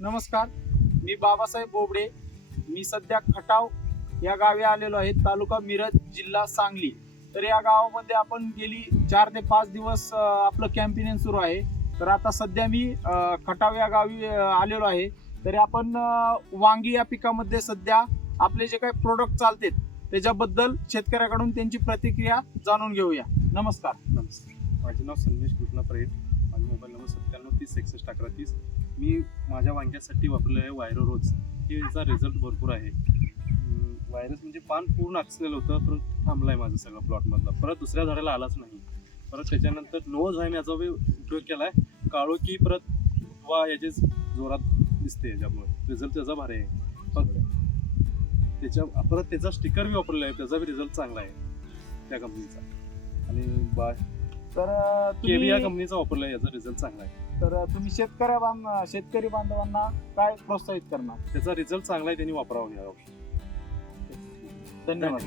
नमस्कार मी बाबासाहेब बोबडे. मी सध्या खटाव या गावी आलेलो आहे तालुका मिरज जिल्हा सांगली. तर या गावामध्ये आपण गेली चार ते पाच दिवस आपलं कॅम्पेनिंग सुरू आहे. तर आता सध्या मी खटाव या गावी आलेलो आहे. तरी आपण वांगी या पिकामध्ये सध्या आपले जे काही प्रोडक्ट चालतात त्याच्याबद्दल शेतकऱ्याकडून त्यांची प्रतिक्रिया जाणून घेऊया. नमस्कार. नमस्कार. माझे नाव संदेश कृष्णा परेड माझा मोबाईल नंबर सत्त्याण्णव तीस एकसष्ट अकरा तीस. मी माझ्या वांग्यासाठी वापरले आहे वायरो रोज. याचा रिझल्ट भरपूर आहे. व्हायरस म्हणजे पान पूर्ण आकसलेलं होतं परत थांबलं आहे माझं सगळं प्लॉटमधलं परत दुसऱ्या झाडाला आलाच नाही. परत त्याच्यानंतर नोज आहे याचा बी उपयोग केला आहे काळोखी परत वा याचे जोरात दिसते याच्यामुळे. रिझल्ट त्याचा भारी आहे. परत त्याच्या परत त्याचा स्टिकर मी वापरला आहे. त्याचा बी रिझल्ट चांगला आहे. त्या कंपनीचा आणि बा तर केबी या तुम्ही कंपनीचा वापरला याचा रिझल्ट चांगला आहे. तर तुम्ही शेतकऱ्या बांध शेतकरी बांधवांना काय प्रोत्साहित करणार? त्याचा रिझल्ट चांगला आहे त्यांनी वापरावा घ्यावा धन्यवाद.